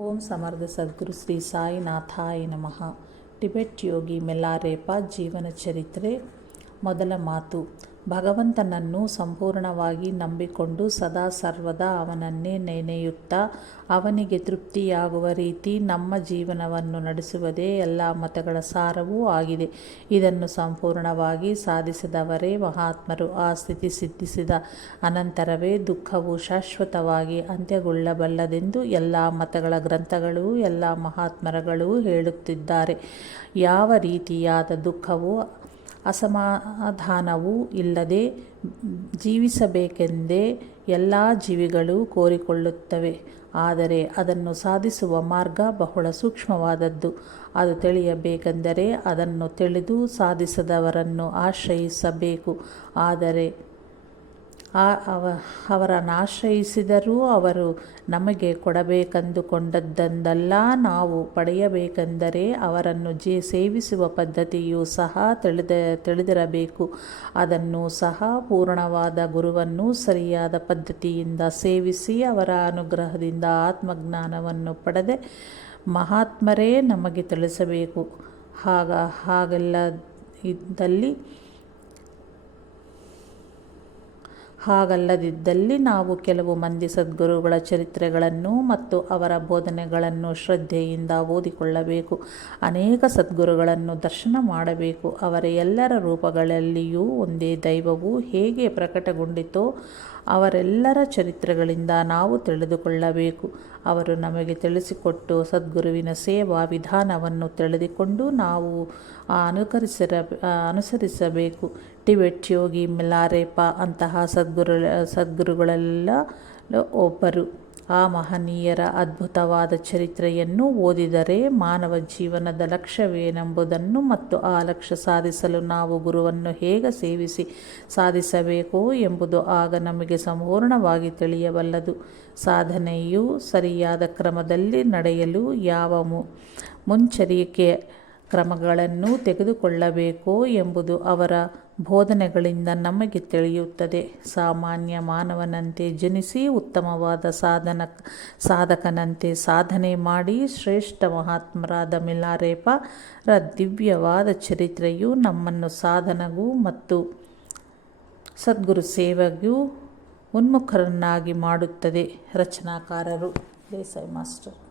ಓಂ ಸಮರ್ಥ ಸದ್ಗುರು ಶ್ರೀ ಸಾಯಿನಾಥಾಯ ನಮಃ. ಟಿಬೆಟ್ ಯೋಗಿ ಮೆಲ್ಲಾರೇಪ ಜೀವನ ಚರಿತ್ರೆ. ಮೊದಲ ಮಾತು. ಭಗವಂತನನ್ನು ಸಂಪೂರ್ಣವಾಗಿ ನಂಬಿಕೊಂಡು ಸದಾ ಸರ್ವದಾ ಅವನನ್ನೇ ನೆನೆಯುತ್ತಾ ಅವನಿಗೆ ತೃಪ್ತಿಯಾಗುವ ರೀತಿ ನಮ್ಮ ಜೀವನವನ್ನು ನಡೆಸುವುದೇ ಎಲ್ಲ ಮತಗಳ ಸಾರವೂ ಆಗಿದೆ. ಇದನ್ನು ಸಂಪೂರ್ಣವಾಗಿ ಸಾಧಿಸಿದವರೇ ಮಹಾತ್ಮರು. ಆ ಸ್ಥಿತಿ ಸಿದ್ಧಿಸಿದ ಅನಂತರವೇ ದುಃಖವು ಶಾಶ್ವತವಾಗಿ ಅಂತ್ಯಗೊಳ್ಳಬಲ್ಲದೆಂದು ಎಲ್ಲ ಮತಗಳ ಗ್ರಂಥಗಳು ಎಲ್ಲ ಮಹಾತ್ಮರಗಳು ಹೇಳುತ್ತಿದ್ದಾರೆ. ಯಾವ ರೀತಿಯಾದ ದುಃಖವು ಅಸಮಾಧಾನವೂ ಇಲ್ಲದೆ ಜೀವಿಸಬೇಕೆಂದೇ ಎಲ್ಲ ಜೀವಿಗಳು ಕೋರಿಕೊಳ್ಳುತ್ತವೆ. ಆದರೆ ಅದನ್ನು ಸಾಧಿಸುವ ಮಾರ್ಗ ಬಹಳ ಸೂಕ್ಷ್ಮವಾದದ್ದು. ಅದು ತಿಳಿಯಬೇಕೆಂದರೆ ಅದನ್ನು ತಿಳಿದು ಸಾಧಿಸದವರನ್ನು ಆಶ್ರಯಿಸಬೇಕು. ಆದರೆ ಅವ ಅವರನ್ನು ಆಶ್ರಯಿಸಿದರೂ ಅವರು ನಮಗೆ ಕೊಡಬೇಕೆಂದುಕೊಂಡದ್ದನ್ನೆಲ್ಲ ನಾವು ಪಡೆಯಬೇಕೆಂದರೆ ಅವರನ್ನು ಜೇ, ಸೇವಿಸುವ ಪದ್ಧತಿಯು ಸಹ ತಿಳಿದ, ತಿಳಿದಿರಬೇಕು. ಅದನ್ನು ಸಹ ಪೂರ್ಣವಾದ ಗುರುವನ್ನು ಸರಿಯಾದ ಪದ್ಧತಿಯಿಂದ ಸೇವಿಸಿ ಅವರ ಅನುಗ್ರಹದಿಂದ ಆತ್ಮಜ್ಞಾನವನ್ನು ಪಡೆದೆ ಮಹಾತ್ಮರೇ ನಮಗೆ ತಿಳಿಸಬೇಕು. ಹಾಗ ಹಾಗೆಲ್ಲ ಇದ್ದಲ್ಲಿ ಹಾಗಲ್ಲದಿದ್ದಲ್ಲಿ ನಾವು ಕೆಲವು ಮಂದಿ ಸದ್ಗುರುಗಳ ಚರಿತ್ರೆಗಳನ್ನು ಮತ್ತು ಅವರ ಬೋಧನೆಗಳನ್ನು ಶ್ರದ್ಧೆಯಿಂದ ಓದಿಕೊಳ್ಳಬೇಕು. ಅನೇಕ ಸದ್ಗುರುಗಳನ್ನು ದರ್ಶನ ಮಾಡಬೇಕು. ಅವರ ಎಲ್ಲರ ರೂಪಗಳಲ್ಲಿಯೂ ಒಂದೇ ದೈವವು ಹೇಗೆ ಪ್ರಕಟಗೊಂಡಿತೋ ಅವರೆಲ್ಲರ ಚರಿತ್ರೆಗಳಿಂದ ನಾವು ತಿಳಿದುಕೊಳ್ಳಬೇಕು. ಅವರು ನಮಗೆ ತಿಳಿಸಿಕೊಟ್ಟು ಸದ್ಗುರುವಿನ ಸೇವಾ ವಿಧಾನವನ್ನು ತಿಳಿದುಕೊಂಡು ನಾವು ಅನುಕರಿಸಿರ, ಅನುಸರಿಸಬೇಕು. ಟಿಬೆಟ್ ಯೋಗಿ ಮಿಲಾರೇಪ ಅಂತಹ ಸದ್ಗುರು, ಸದ್ಗುರುಗಳೆಲ್ಲ ಒಬ್ಬರು. ಆ ಮಹನೀಯರ ಅದ್ಭುತವಾದ ಚರಿತ್ರೆಯನ್ನು ಓದಿದರೆ ಮಾನವ ಜೀವನದ ಲಕ್ಷ್ಯವೇನೆಂಬುದನ್ನು ಮತ್ತು ಆ ಲಕ್ಷ್ಯ ಸಾಧಿಸಲು ನಾವು ಗುರುವನ್ನು ಹೇಗೆ ಸೇವಿಸಿ ಸಾಧಿಸಬೇಕು ಎಂಬುದು ಆಗ ನಮಗೆ ಸಂಪೂರ್ಣವಾಗಿ ತಿಳಿಯಬಲ್ಲದು ಸಾಧನೆಯು ಸರಿಯಾದ ಕ್ರಮದಲ್ಲಿ ನಡೆಯಲು ಯಾವ ಮು ಮುನ್ನೆಚ್ಚರಿಕೆ ಕ್ರಮಗಳನ್ನು ತೆಗೆದುಕೊಳ್ಳಬೇಕು ಎಂಬುದು ಅವರ ಬೋಧನೆಗಳಿಂದ ನಮಗೆ ತಿಳಿಯುತ್ತದೆ. ಸಾಮಾನ್ಯ ಮಾನವನಂತೆ ಜನಿಸಿ ಉತ್ತಮವಾದ ಸಾಧನ, ಸಾಧಕನಂತೆ ಸಾಧನೆ ಮಾಡಿ ಶ್ರೇಷ್ಠ ಮಹಾತ್ಮರಾದ ಮಿಲಾರೇಪರ ದಿವ್ಯವಾದ ಚರಿತ್ರೆಯು ನಮ್ಮನ್ನು ಸಾಧನಗೂ ಮತ್ತು ಸದ್ಗುರು ಸೇವೆಗೂ ಉನ್ಮುಖರನ್ನಾಗಿ ಮಾಡುತ್ತದೆ. ರಚನಾಕಾರರು, ದೇಸಾಯಿ ಮಾಸ್ಟರ್.